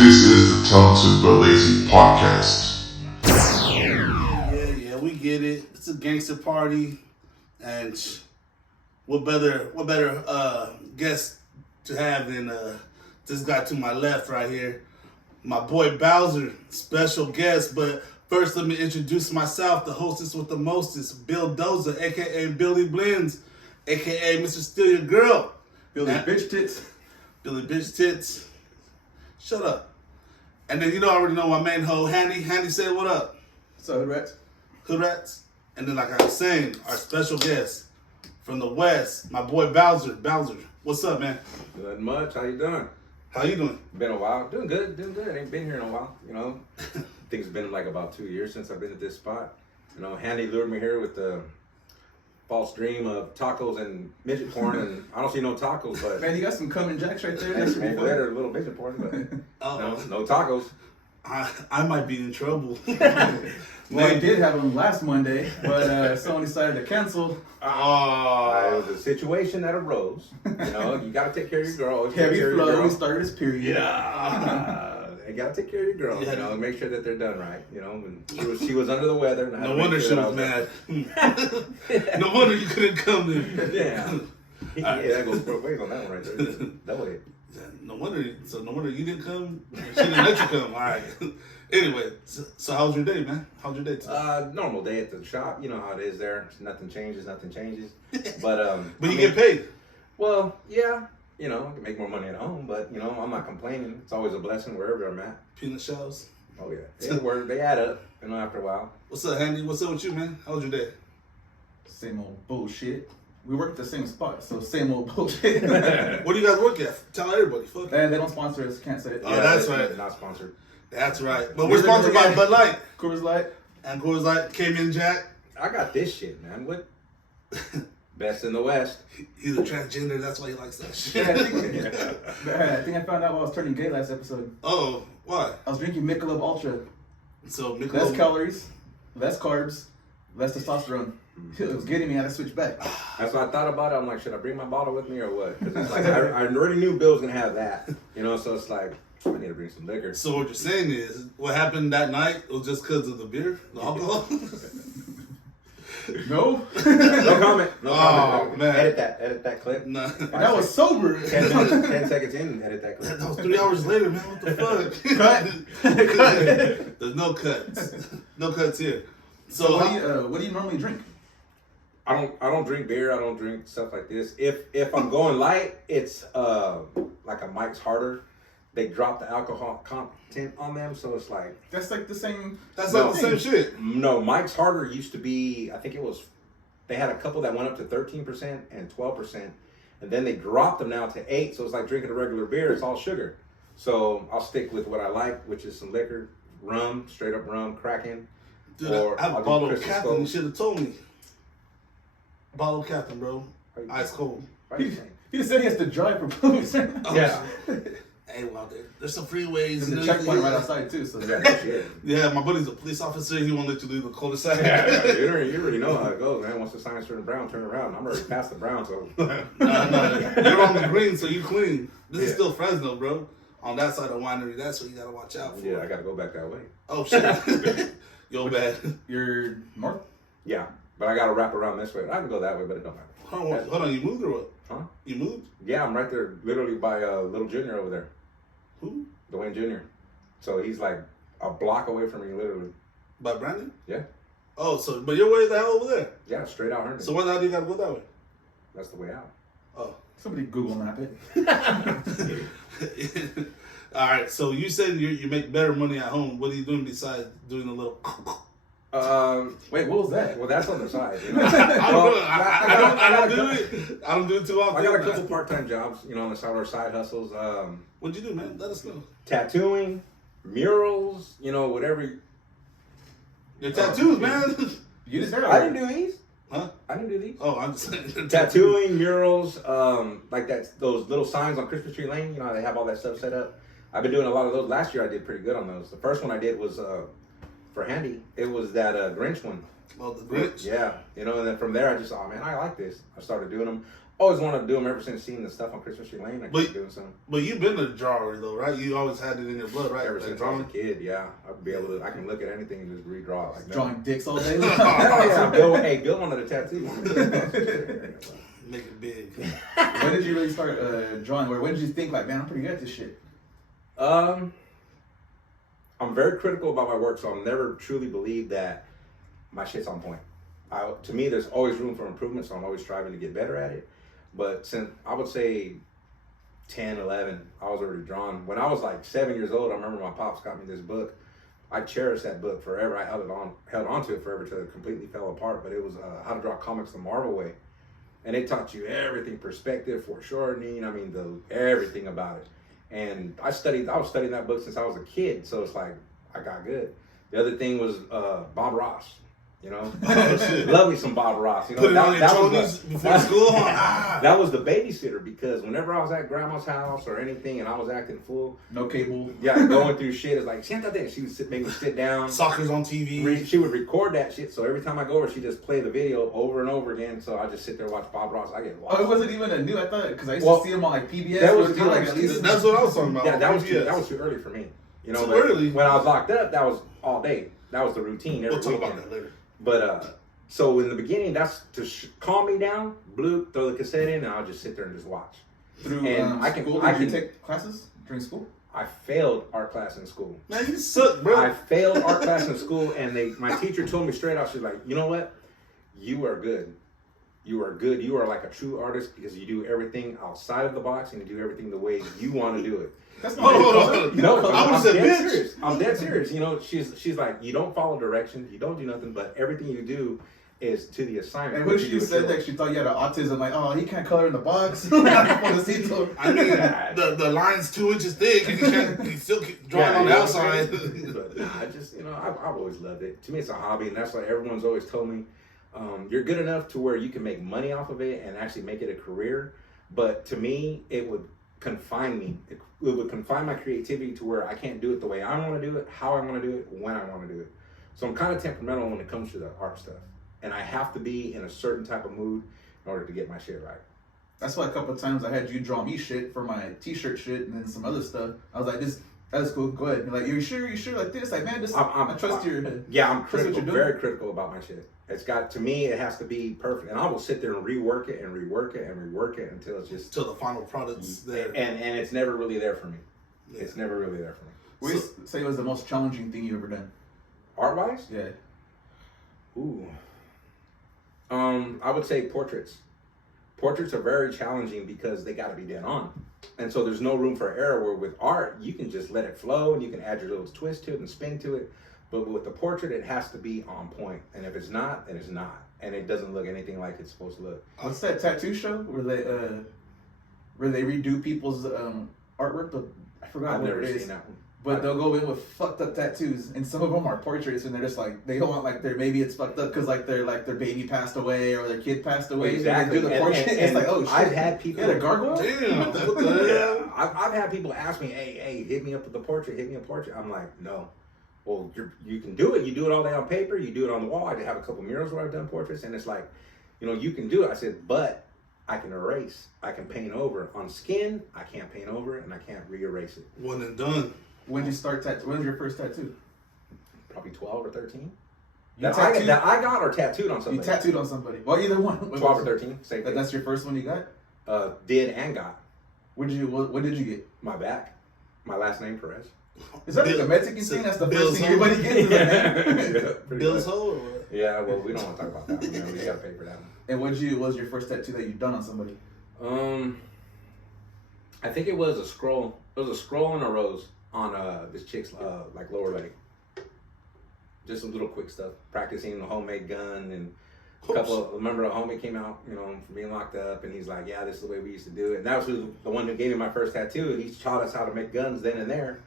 This is the Talented but Lazy podcast. Yeah, we get it. It's a gangster party, and what better guest to have than this guy to my left right here, my boy Bowser, special guest. But first, let me introduce myself, the hostess with the mostest, Bill Doza, aka Billy Blends, aka Mr. Steal Your Girl, Billy Bitch Tits. Billy Bitch Tits. Shut up. And then you already know my main hoe, Handy. Handy, say what up. What's up, Rats? Hood Rats. And then, like I was saying, our special guest from the West, my boy Bowser. Bowser, what's up, man? Nothing much. How you doing? How you doing? Been a while. Doing good. Ain't been here in a while. You know, I think it's been like about 2 years since I've been at this spot. You know, Handy lured me here with the false dream of tacos and midget porn, and I don't see no tacos, but Man, you got some coming jacks right there. That maybe should be fun. later a little midget porn, but no tacos. I might be in trouble. Well, I did have them last Monday, but someone decided to cancel. It Oh, was a situation that arose. You know, you gotta take care of your girl. Always take Heavy care of your flow. girl. We started this period. You gotta take care of your girl, you know, and make sure that they're done right, you know. And she was under the weather. And I had no to make wonder sure she that I was mad. No wonder you couldn't come there. Yeah. Yeah, that goes both ways on that one right there. Double hit. No wonder you didn't come. She didn't let you come. All right. Anyway, so how's your day, man? How's your day today? Normal day at the shop. You know how it is there. Nothing changes. But But you get paid. Well, yeah. You know, I can make more money at home, but you know, I'm not complaining. It's always a blessing wherever I'm at. Peanut shells. Oh yeah. They add up. You know, after a while. What's up, Handy? What's up with you, man? How's your day? Same old bullshit. We work at the same spot, so same old bullshit. What do you guys work at? Tell everybody. Fuck. And they don't sponsor us. Can't say it. Oh, that's right. They're not sponsored. That's right. But we're sponsored by Bud Light. Coors Light. And Coors Light came in, Jack. I got this shit, man. What? Best in the West. He's a transgender, that's why he likes that shit. I think I found out while I was turning gay last episode. Oh, why? I was drinking Michelob Ultra. So Less Michelob. calories, less carbs, less testosterone. It was getting me. I had to switch back. That's what I thought about it. I'm like, should I bring my bottle with me or what? Because it's like I already knew Bill was gonna have that, you know. So it's like I need to bring some liquor. So what you're saying is, what happened that night was just because of the beer, the alcohol? No. No comment. No Oh, comment. man. Edit that clip. Nah. And I was sober. 10 minutes, 10 seconds in, edit that clip. That was 3 hours later, man. What the fuck? Cut. There's no cuts. No cuts here. So So, what do you normally drink? I don't drink beer. I don't drink stuff like this. If I'm going light, it's like a Mike's Harder. They drop the alcohol content on them, so it's like That's like the same. that's not the same shit. no. Mike's Harder used to be. I think it was. They had a couple that went up to 13% and 12%, and then they dropped them now to 8. So it's like drinking a regular beer. It's all sugar. So I'll stick with what I like, which is some liquor, rum, straight up rum, Kraken. Dude, Or I have I'll a do bottle of Crystal Captain. You Skull. should have told me. Bottle of Captain, bro. Are you- Ice cold. Why are you saying? He just said he has to drive for booze. Oh, Yeah. Hey, well, there's some freeways. There's and a checkpoint right outside too. So Yeah, shit. Yeah, my buddy's a police officer. He won't let you leave the cul-de-sac. You already know how it goes, man. Once the signs turn brown, turn around. I'm already past the brown, so. No, you're on the green, so you clean. This is Yeah. still Fresno, bro. On that side of winery, that's what you gotta watch out for. Yeah, I gotta go back that way. Oh shit. Yo, bad. you're north. Yeah, but I gotta wrap around this way. I can go that way, but it don't matter. Hold on, you moved or what? Huh? You moved? Yeah, I'm right there, literally by Little Junior over there, Who? Dwayne Jr. So he's like a block away from me, literally. By Brandon? Yeah. Oh, so but you're way the hell over there. Yeah, straight out Herndon. So why the hell do you gotta go that way? That's the way out. Oh. Somebody Google map it. All right. So you said you make better money at home. What are you doing besides doing a little? Wait, what was that? Well, that's on the side. You know? I Well, don't do it. I don't do it too often. I got a couple part-time jobs, you know, on the side or side hustles. What'd you do, man? Let us know. Tattooing, murals, you know, whatever. Your tattoos, man. You just I didn't do these. Huh? I didn't do these. Oh, I'm just saying. Tattooing, murals, like that. Those little signs on Christmas Tree Lane. You know how they have all that stuff set up. I've been doing a lot of those. Last year I did pretty good on those. The first one I did was for Handy. It was that Grinch one. Well, the Grinch. Yeah, you know, and then from there I just, oh man, I like this. I started doing them. always wanted to do them ever since seeing the stuff on Christmas Tree Lane. I kept doing some. But you've been a drawer though, right? You always had it in your blood, right? Ever Like since I was a kid, yeah. I'd be able to, I can look at anything and just redraw it like that. Drawing dicks all day long. Hell yeah. Bill wanted a tattoo. Make it big. When did you really start drawing? Or when did you think like, man, I'm pretty good at this shit? I'm very critical about my work, so I'll never truly believe that my shit's on point. To me, there's always room for improvement, so I'm always striving to get better at it. But since I would say 10, 11, I was already drawn. When I was like 7 years old, I remember my pops got me this book. I cherished that book forever. I held on to it forever till it completely fell apart. But it was How to Draw Comics the Marvel Way. And it taught you everything, perspective, foreshortening, I mean, everything about it. And I was studying that book since I was a kid, so it's like, I got good. The other thing was Bob Ross. You know, love me some Bob Ross. You know, Put it on your chonies before school. That was the babysitter, because whenever I was at grandma's house or anything and I was acting fool, No cable. yeah, going through shit, it's like, siéntate. She would make me sit down. Soccer's on TV. She would record that shit, so every time I go over, she just play the video over and over again. So I just sit there and watch Bob Ross. I get lost. Oh, it wasn't even a new. I thought because I used Well, to see him on like PBS. that was It would be kinda like like at least. That's what I was talking about. Yeah, that was PBS. too early for me. You know, Too but early? when I was locked up, that was all day. That was the routine every We'll talk weekend. about that later. But so in the beginning, that's to calm me down. Bloop, throw the cassette in, and I'll just sit there and just watch. Through And school, did you take classes during school? I failed art class in school. Man, you suck, bro. I failed art class in school, and my teacher told me straight out, she's like, you know what? You are good. You are good. You are like a true artist because you do everything outside of the box and you do everything the way you want to do it. That's not No, I I'm would've said, dead bitch. serious. I'm dead serious. You know, she's like, you don't follow directions, you don't do nothing, but everything you do is to the assignment. And when What she do said is that, she thought you had autism. Like, oh, he can't color in the box. Pobrecito. I mean, the line's 2 inches thick, and he still keep drawing on the outside. But I just, you know, I've always loved it. To me, it's a hobby, and that's why everyone's always told me, you're good enough to where you can make money off of it and actually make it a career. But to me, it would confine me. It would confine my creativity to where I can't do it the way I want to do it, how I want to do it, when I want to do it. So I'm kind of temperamental when it comes to the art stuff. And I have to be in a certain type of mood in order to get my shit right. That's why a couple of times I had you draw me shit for my t-shirt shit and then some other stuff. I was like, that's cool, go ahead. You're like, you sure like this? Like, man, I trust your... Yeah, I'm That's what critical, you're doing. very critical about my shit. It's got, to me, it has to be perfect. And I will sit there and rework it and rework it and rework it until it's just... Till the final product's there. And it's never really there for me. Yeah. It's never really there for me. What do you say was the most challenging thing you ever done? Art-wise? Yeah. Ooh. I would say portraits. Portraits are very challenging because they got to be dead on. And so there's no room for error, where with art, you can just let it flow and you can add your little twist to it and spin to it. But with the portrait, it has to be on point. And if it's not, then it's not. And it doesn't look anything like it's supposed to look. What's that tattoo show where they redo people's artwork? I forgot I've what never it is. seen that one. But they'll go in with fucked up tattoos, and some of them are portraits, and they're just like, they don't want like maybe it's fucked up because like their baby passed away or their kid passed away. Exactly. And they do the portrait. It's like, oh shit. I've had people. Yeah, the gargoyle. Damn, what the hell? I've had people ask me, hey, hit me up with the portrait, hit me a portrait. I'm like, no. Well, you can do it. You do it all day on paper. You do it on the wall. I have a couple murals where I've done portraits, and it's like, you know, you can do it. I said, but I can erase. I can paint over. On skin, I can't paint over it, and I can't re-erase it. One and done. When did you start tattoo? When was your first tattoo? Probably 12 or 13. You That tattooed- I got or tattooed on You somebody. tattooed on somebody. Well, either one. 12 or 13. Same thing. That's your first one you got? Did and got. What did you get? My back. My last name, Perez. Is that like Bill- a Mexican thing? That's the Bill's first thing everybody gets. Is a name? Pretty Bill's much. hole or what? Yeah, well, we don't want to talk about that one. Man. We got to pay for that one. And what was your first tattoo that you've done on somebody? I think it was a scroll. It was a scroll and a rose on this chick's like lower leg. Just some little quick stuff. Practicing the homemade gun and a couple. Remember, a homie came out, you know, from being locked up, and he's like, "Yeah, this is the way we used to do it." And that was the one who gave me my first tattoo. He taught us how to make guns then and there.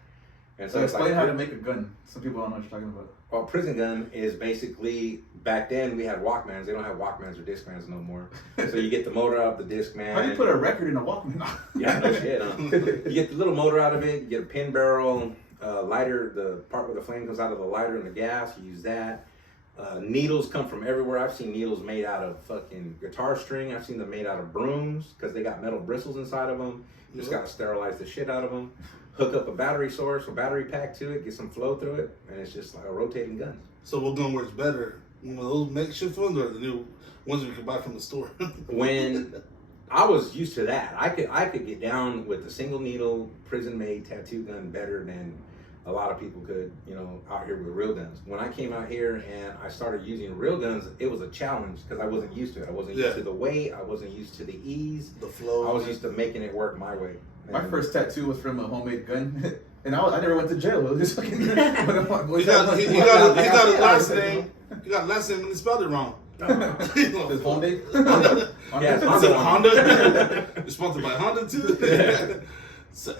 And So it's explain like, how to make a gun. Some people don't know what you're talking about. well, prison gun is basically, back then we had Walkmans. They don't have Walkmans or Discmans no more. So you get the motor out of the Discman. How do you put a record in a Walkman? Yeah, no shit. You get the little motor out of it. You get a pin barrel, lighter. The part where the flame comes out of the lighter and the gas. You use that. Needles come from everywhere. I've seen needles made out of fucking guitar string. I've seen them made out of brooms because they got metal bristles inside of them. You just gotta sterilize the shit out of them. Hook up a battery source or battery pack to it, get some flow through it, and it's just like a rotating gun. So what gun works better? You know, those makeshift ones or the new ones we can buy from the store? When I was used to that, I could get down with a single needle prison made tattoo gun better than a lot of people could, you know, out here with real guns. When I came out here and I started using real guns, it was a challenge because I wasn't used to it. I wasn't used to the weight. I wasn't used to the ease. The flow. I was used to making it work my way. My first tattoo was from a homemade gun, and I never went to jail. It was just fucking. One of my boys He got his last name. He got last name and he spelled it wrong. His Honda. Yeah, it's Is it Honda. Honda? You're sponsored by Honda too. So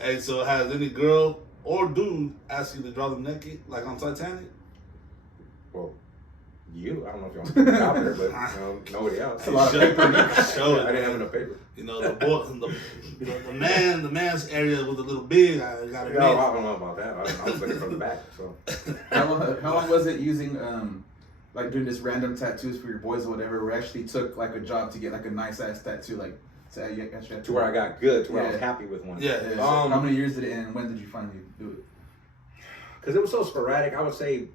has any girl or dude asked you to draw them naked, like on Titanic? Well, I don't know if you want to put it out there, but nobody else. That's a lot of paper. Show it. I didn't have enough paper. You know, the man's area was a little big. I got to No, I don't know about that. I was looking from the back. So How long was it using like doing this random tattoos for your boys or whatever? Where it actually took like a job to get like a nice ass tattoo, like to where I got good, to where I was happy with one. Yeah. So how many years did it end? And when did you finally do it? Because it was so sporadic. I would say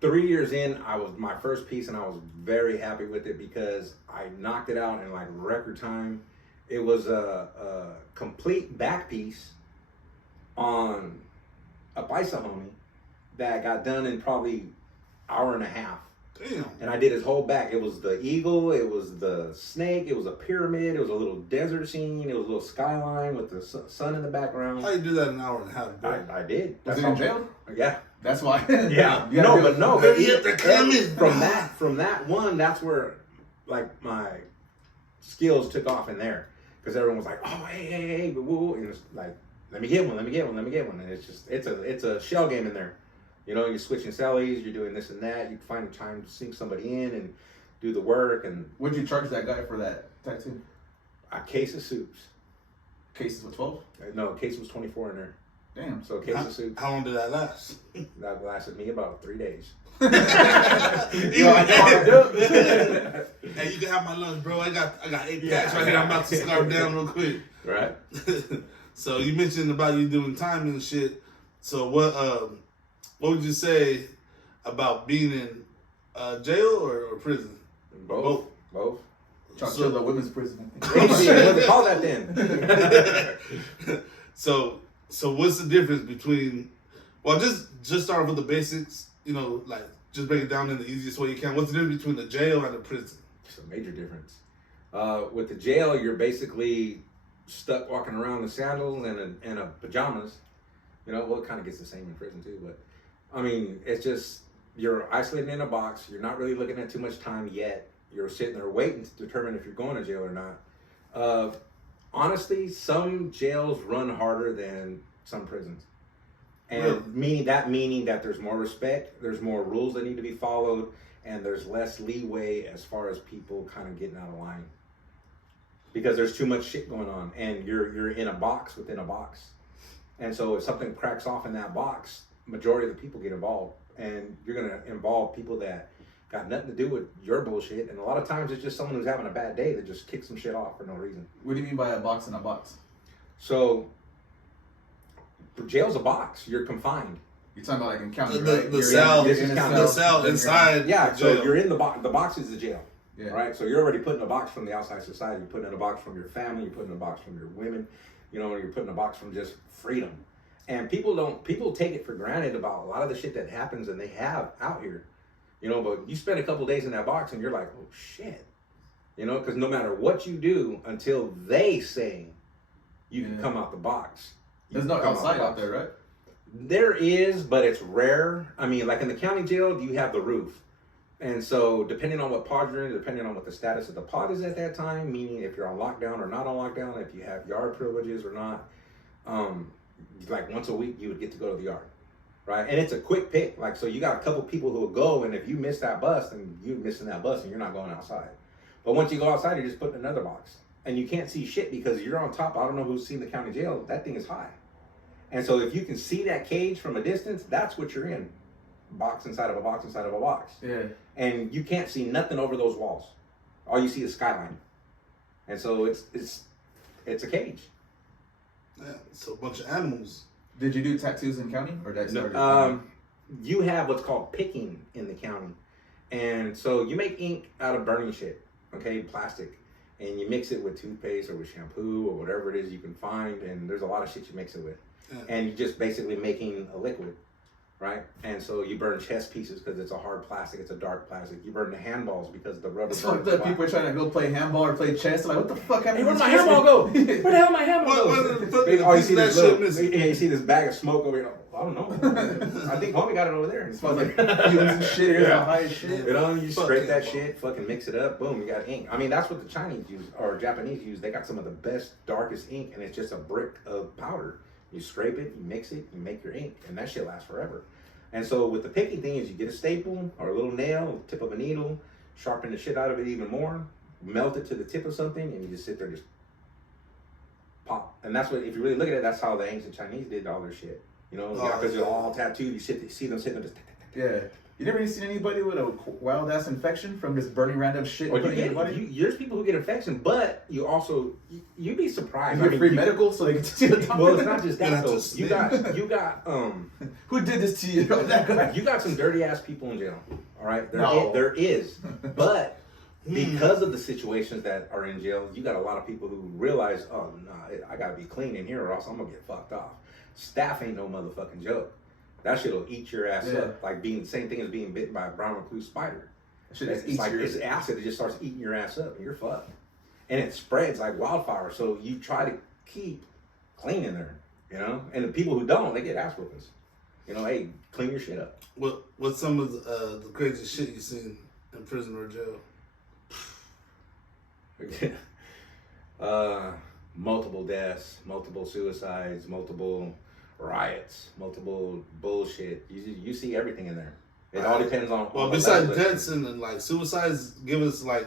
3 years in, I was my first piece, and I was very happy with it because I knocked it out in like record time. It was a complete back piece on a Paisa homie that got done in probably hour and a half. Damn. And I did his whole back. It was the eagle, it was the snake, it was a pyramid, it was a little desert scene, it was a little skyline with the sun in the background. How you do that in an hour and a half, bro? I did. Was it in jail? Yeah. That's why. Yeah. You gotta do it. But You have to come in. from that one, that's where like my skills took off in there. Because everyone was like, oh, hey, but woo, and it's like, let me get one. And it's just, it's a shell game in there. You know, you're switching cellies, you're doing this and that. You find time to sink somebody in and do the work. And What'd you charge that guy for that tattoo? a case of soups. Cases with 12? No, a case was 24 in there. Damn. So a case of soups. How long did that last? That lasted me about 3 days. Hey, you can have my lunch, bro. I got 8 packs right here. I'm about to scarf down real quick. Right. So you mentioned about you doing time and shit. So what would you say about being in jail or prison? Both. Chowchilla Women's Prison. What they call that then? So what's the difference between? Well, just start with the basics. You know, like just break it down in the easiest way you can. What's the difference between the jail and the prison? It's a major difference. With the jail, you're basically stuck walking around in sandals and a pajamas. You know, well, it kind of gets the same in prison too. But I mean, it's just you're isolated in a box. You're not really looking at too much time yet. You're sitting there waiting to determine if you're going to jail or not. Honestly, some jails run harder than some prisons. And meaning that there's more respect, there's more rules that need to be followed, and there's less leeway as far as people kind of getting out of line. Because there's too much shit going on, and you're in a box within a box. And so if something cracks off in that box, majority of the people get involved. And you're gonna involve people that got nothing to do with your bullshit. And a lot of times it's just someone who's having a bad day that just kicks some shit off for no reason. What do you mean by a box in a box? So jail's a box. You're confined. You're talking about like in county, The right? You're cell, you're in a the cell inside. Yeah, the so jail. you're in the box. The box is the jail. Yeah. Right? So you're already put in a box from the outside society. You're put in a box from your family. You're put in a box from your women. You know, you're put in a box from just freedom. And people take it for granted about a lot of the shit that happens and they have out here. You know, but you spend a couple days in that box and you're like, oh shit. You know, because no matter what you do until they say you can come out the box. There's no outside out there, right? There is, but it's rare. I mean, like in the county jail, you have the roof. And so depending on what pod you're in, depending on what the status of the pod is at that time, meaning if you're on lockdown or not on lockdown, if you have yard privileges or not, like once a week you would get to go to the yard. Right? And it's a quick pick. Like, so you got a couple people who will go, and if you miss that bus, then you're missing that bus and you're not going outside. But once you go outside, you're just putting another box. And you can't see shit because you're on top. I don't know who's seen the county jail. That thing is high. And so if you can see that cage from a distance, that's what you're in. box inside of a box inside of a box. Yeah. And you can't see nothing over those walls. All you see is skyline. And so it's a cage. Yeah, it's a bunch of animals. Did you do tattoos in county or that started? You have what's called picking in the county. And so you make ink out of burning shit, okay, plastic. And you mix it with toothpaste or with shampoo or whatever it is you can find. And there's a lot of shit you mix it with. Yeah. And you're just basically making a liquid, right? And so you burn chess pieces because it's a hard plastic, it's a dark plastic. You burn the handballs because the rubber. It's fucked up. People are trying to go play handball or play chess. They're like, what the fuck happened? Hey, where'd my handball go? Where the hell my handball go? Oh, you see this you see this bag of smoke over here. I don't know. I think homie got it over there. It smells like fumes and shit. Yeah. High as shit. You know, you scrape that shit, fucking mix it up, boom, you got ink. I mean, that's what the Chinese use or Japanese use. They got some of the best, darkest ink, and it's just a brick of powder. You scrape it, you mix it, you make your ink, and that shit lasts forever. And so with the picking thing is you get a staple or a little nail, tip of a needle, sharpen the shit out of it even more, melt it to the tip of something, and you just sit there and just pop. And that's what, if you really look at it, that's how the ancient Chinese did all their shit. You know, because they're all tattooed. You see them sitting there just. Yeah. You never seen anybody with a wild ass infection from just burning random shit? Or there's people who get infection, but you also you'd be surprised. You get free medical, so they can see the doctor. Well, it's not just that though. You got who did this to you? That guy. You got some dirty ass people in jail. All right, there is, but because of the situations that are in jail, you got a lot of people who realize, oh no, I gotta be clean in here, or else I'm gonna get fucked off. Staph ain't no motherfucking joke. That shit'll eat your ass up. Like being the same thing as being bitten by a brown recluse spider. It's like it's acid. It just starts eating your ass up, and you're fucked. And it spreads like wildfire. So you try to keep clean in there, you know. And the people who don't, they get ass whoopings. You know, hey, clean your shit up. What's some of the craziest shit you've seen in prison or jail? Multiple deaths, multiple suicides, multiple riots, multiple bullshit. You see everything in there. It all depends on. Well, besides deaths and like suicides, give us like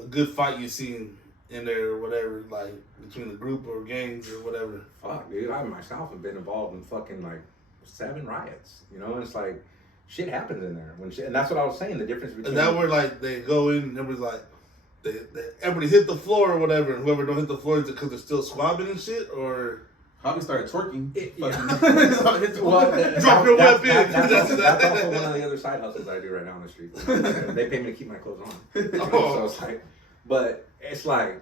a good fight you seen in there or whatever, like between the group or gangs or whatever. Fuck, dude, I myself have been involved in fucking like 7 riots. You know, it's like shit happens in there and that's what I was saying. The difference between. And that where like they go in and everybody's like. Everybody hit the floor or whatever, and whoever don't hit the floor is because they're still squabbing and shit, or Javi started twerking. Drop your weapon. That's also one of the other side hustles I do right now on the street. They pay me to keep my clothes on. You know? So it's like, but it's like,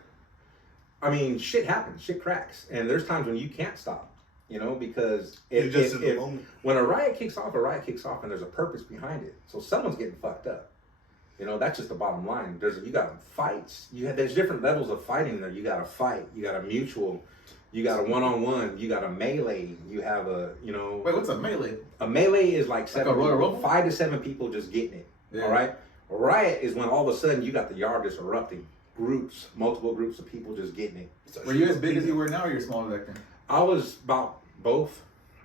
I mean, shit happens, shit cracks, and there's times when you can't stop. You know, because when a riot kicks off, and there's a purpose behind it. So someone's getting fucked up. You know, that's just the bottom line. You got fights. There's different levels of fighting there. You got a fight. You got a mutual. You got a one-on-one. You got a melee. You have Wait, what's a melee? A melee is like 5 to 7 people just getting it. Yeah. All right. A riot is when all of a sudden you got the yard just erupting. Multiple groups of people just getting it. Were you as big as you were now, or you're smaller back then? I was about both.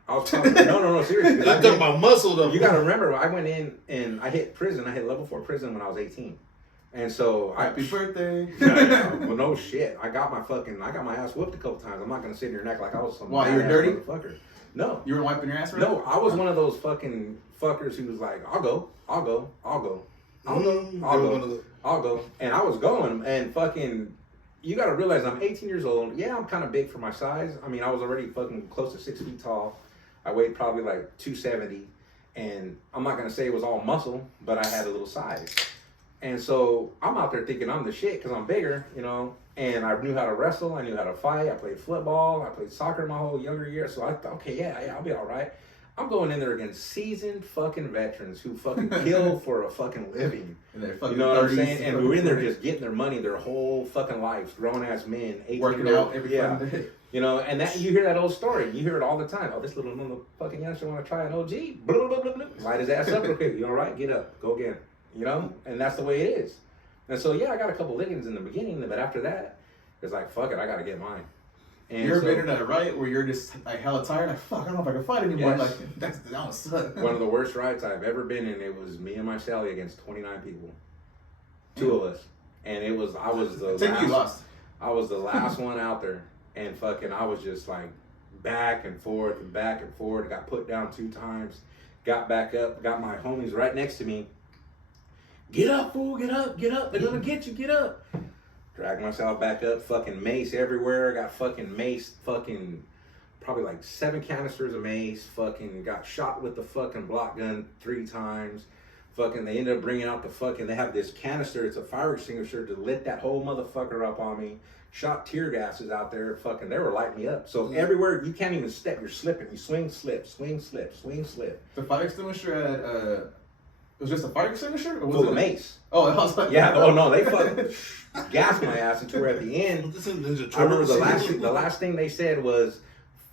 I was probably, no, seriously. I'm talking about muscle though. You gotta remember, I went in and I hit prison. I hit level 4 prison when I was 18, and so happy birthday. Well, no shit. I got my ass whooped a couple times. I'm not gonna sit in your neck like I was some. Why, you were dirty? Motherfucker. No. You were wiping your ass? Right? No, I was one of those fucking fuckers who was like, I'll go, and I was going, and fucking. You gotta realize I'm 18 years old. Yeah, I'm kind of big for my size. I mean, I was already fucking close to 6 feet tall. I weighed probably like 270, and I'm not gonna say it was all muscle, but I had a little size. And so I'm out there thinking I'm the shit because I'm bigger, you know. And I knew how to wrestle, I knew how to fight. I played football, I played soccer my whole younger years. So I thought, okay, yeah, I'll be all right. I'm going in there against seasoned fucking veterans who fucking kill for a fucking living. And they're fucking, you know what I'm saying? And we're in there just getting their money, their whole fucking lives, grown ass men, 18 working out every fucking day. You know, and that you hear that old story. You hear it all the time. Oh, this little motherfucking youngster want to try an OG. Blah, blah, blah, blah. Light his ass up real quick. You all right? Get up. Go again. You know? And that's the way it is. And so, yeah, I got a couple lickings in the beginning, but after that, it's like, fuck it, I got to get mine. And you're been in a riot where you're just like hella tired, like, fuck, I don't know if I can fight anymore. Yes. Like, that was suck. One of the worst riots I've ever been in, it was me and my Sally against 29 people. 2 of us. And I was the last one out there. And fucking, I was just like back and forth. I got put down 2 times. Got back up, got my homies right next to me. Get up, fool, get up. They're gonna get you, get up. Dragged myself back up, fucking mace everywhere. Got fucking mace, fucking probably like 7 canisters of mace. Fucking got shot with the fucking block gun 3 times. Fucking, they ended up bringing out the fucking, they have this canister, it's a fire extinguisher to lit that whole motherfucker up on me. Shot tear gases out there, fucking, they were lighting me up. So everywhere, you can't even step, you're slipping. You swing, slip, swing, slip, swing, slip. The fire extinguisher had, it was just a fire extinguisher? Or was Full it of mace. Oh, I was like, Yeah, oh no, they fucking gassed my ass until we're at the end. This is Ninja I remember Turtles. the last thing they said was,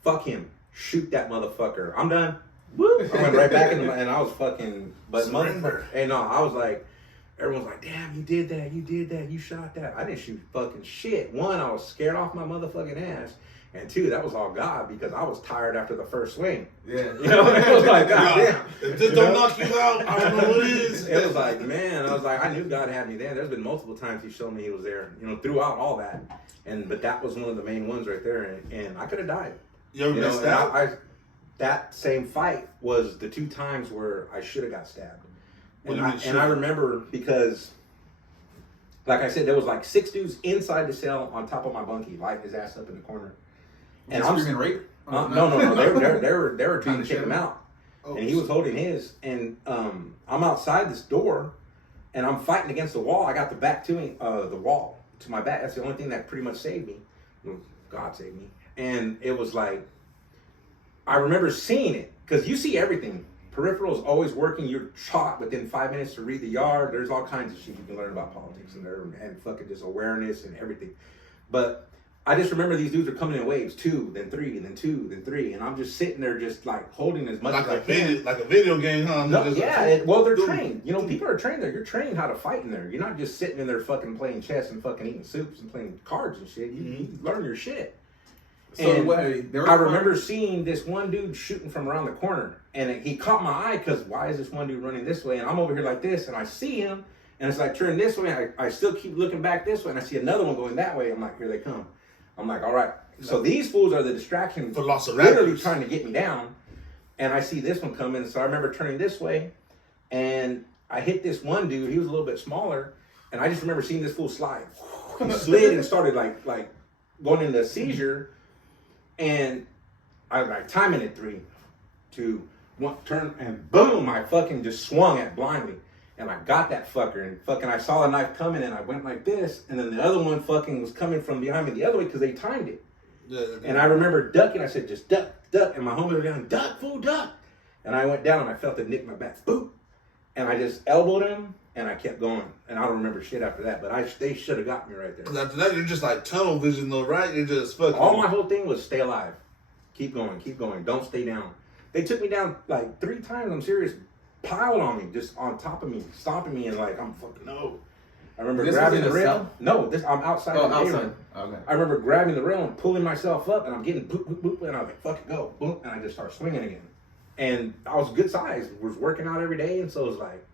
fuck him, shoot that motherfucker. I'm done. Woo! I went right back in and I was fucking, but Surrender. motherfucker, hey no, I was like, everyone's like, damn, you did that, you shot that. I didn't shoot fucking shit. 1, I was scared off my motherfucking ass. And 2, that was all God because I was tired after the first swing. Yeah. You know, it was like, God damn. If this don't knock you out, I don't know what it is. It was like, man, I was like, I knew God had me there. There's been multiple times He showed me He was there, you know, throughout all that. But that was one of the main ones right there. And I could have died. You ever missed out? That same fight was the 2 times where I should have got stabbed. What And do you mean I shoulda? remember because, like I said, there was like 6 dudes inside the cell on top of my bunkie, lighting his ass up in the corner. And I'm screaming rape? no. They were trying to kick him out, and he was holding his. And I'm outside this door, and I'm fighting against the wall. I got the back to me, the wall to my back. That's the only thing that pretty much saved me. God saved me. And it was like, I remember seeing it because you see everything. Peripheral is always working. You're taught within 5 minutes to read the yard. There's all kinds of shit you can learn about politics and fucking just awareness and everything. But I just remember these dudes are coming in waves, 2, then 3, then 2, then 3, and I'm just sitting there just like holding as much as I can. Like a video game, huh? No, Just yeah, like, well, they're trained. You know, people are trained there. You're trained how to fight in there. You're not just sitting in there fucking playing chess and fucking eating soups and playing cards and shit. You learn your shit. So And wait, I remember seeing this one dude shooting from around the corner, and he caught my eye because why is this one dude running this way? And I'm over here like this, and I see him, and it's like turn this way. I still keep looking back this way, and I see another one going that way. I'm like, here they come. I'm like, all right. So these fools are the distraction, For lots of literally rappers. trying to get me down. And I see this one coming, so I remember turning this way, and I hit this one dude. He was a little bit smaller, and I just remember seeing this fool slide. He slid and started like going into a seizure, and I was like timing it 3, 2, 1, turn, and boom! I fucking just swung at blindly. And I got that fucker, and fucking I saw the knife coming, and I went like this, and then the other one fucking was coming from behind me the other way because they timed it. Yeah. And I remember ducking. I said, just duck, and my homie was down, duck, fool, duck. And I went down, and I felt it nick my back, boop. And I just elbowed him, and I kept going. And I don't remember shit after that, but they should have got me right there. Because after that, you're just like tunnel vision, though, right? You're just fucking. All my whole thing was stay alive. Keep going, don't stay down. They took me down like 3 times, I'm serious. Piled on me, just on top of me, stomping me, and like I'm fucking no. I remember This grabbing was the in a rail. cell? No, I'm outside. Oh, the outside. room. Okay. I remember grabbing the rail and pulling myself up, and I'm getting boop, boop, boop, and I was like, fuck it, go, boom, and I just start swinging again. And I was good size, was working out every day, and so it was like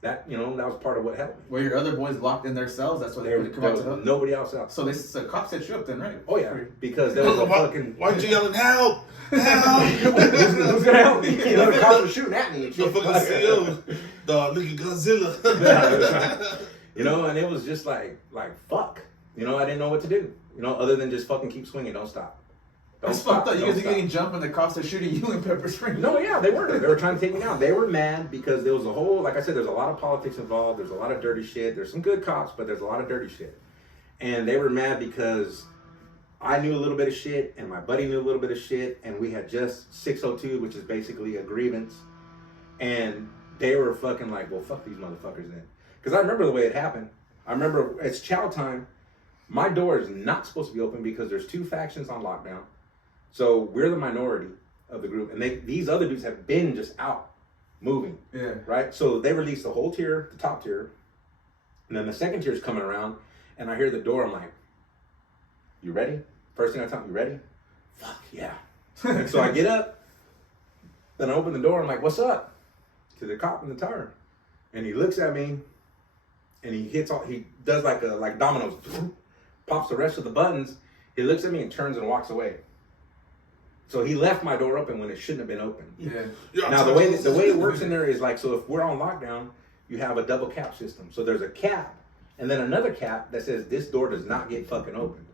that. You know, that was part of what helped me. Were your other boys locked in their cells? That's why they couldn't come There out was to help? nobody else out. So the cops set you up then, right? Oh yeah, because there was a fucking. Why'd you yelling help? Help! Who's gonna help me? You know, the cops were shooting at me. And The shit. fucking CEO, the Licky Godzilla. You know, and it was just like fuck. You know, I didn't know what to do. You know, other than just fucking keep swinging, don't stop. Don't That's stop, fucked up. You don't guys are stop. getting jumped and the cops are shooting you in pepper spray. No, yeah, they were. They were trying to take me down. They were mad because there was a whole, like I said, there's a lot of politics involved. There's a lot of dirty shit. There's some good cops, but there's a lot of dirty shit. And they were mad because I knew a little bit of shit, and my buddy knew a little bit of shit, and we had just 602, which is basically a grievance. And they were fucking like, well, fuck these motherfuckers then. Because I remember the way it happened. I remember it's chow time. My door is not supposed to be open because there's 2 factions on lockdown. So we're the minority of the group, and these other dudes have been just out moving. Yeah. Right? So they released the whole tier, the top tier, and then the second tier is coming around, and I hear the door. I'm like, you ready? First thing I tell him, you ready? Fuck yeah. And so I get up, then I open the door. I'm like, what's up? To the cop in the tire, and he looks at me, and he does like dominoes, pops the rest of the buttons. He looks at me and turns and walks away. So he left my door open when it shouldn't have been open. Yeah. Now the way it works in there is like, so if we're on lockdown, you have a double cap system. So there's a cap and then another cap that says this door does not get fucking opened.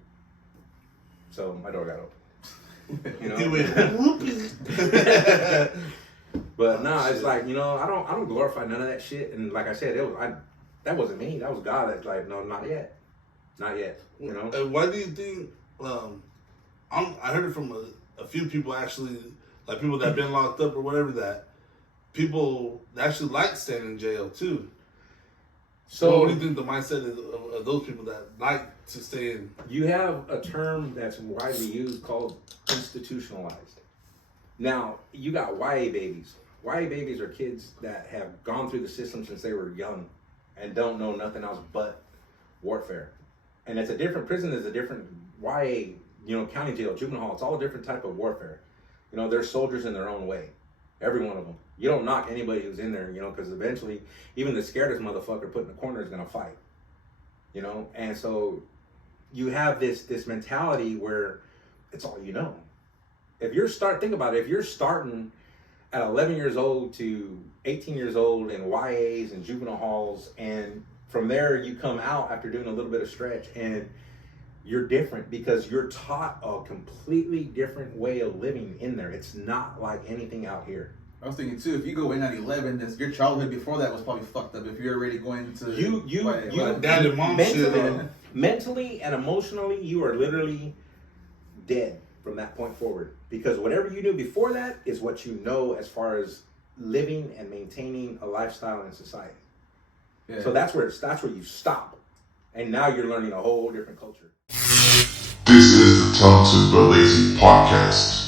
So my door got open. You know. He went whoopee. But nah, it's like, you know, I don't glorify none of that shit. And like I said, that wasn't me. That was God. That's like, no, not yet, not yet. You know. And why do you think? I heard it from a few people actually, like people that have been locked up or whatever, that people actually like staying in jail too. So what do you think the mindset is of those people that like to stay in? You have a term that's widely used called institutionalized. Now, you got YA babies. YA babies are kids that have gone through the system since they were young and don't know nothing else but warfare. And it's a different prison, is a different YA, you know, county jail, juvenile hall. It's all a different type of warfare. You know, they're soldiers in their own way. Every one of them. You don't knock anybody who's in there, you know, because eventually even the scaredest motherfucker put in the corner is going to fight. You know, and so you have this mentality where it's all you know. If you're think about it, if you're starting at 11 years old to 18 years old in YAs and juvenile halls, and from there you come out after doing a little bit of stretch and you're different because you're taught a completely different way of living in there. It's not like anything out here. I was thinking too, if you go in at 11, your childhood before that was probably fucked up. If you're already going to dad and mom mentally and emotionally, you are literally dead from that point forward, because whatever you knew before that is what you know as far as living and maintaining a lifestyle in society. Yeah. So that's where you stop, and now you're learning a whole different culture. This is the Talented but Lazy podcast.